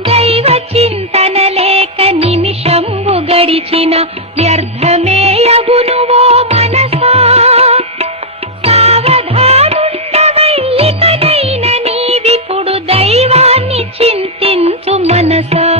దైవ చింతన లేక నిమిషంబు గడిచిన వ్యర్థమే యగునువో మనసా. సావధానుండవై ఇకనైన నీవిప్పుడు దైవాన్ని చింతించు మనసా.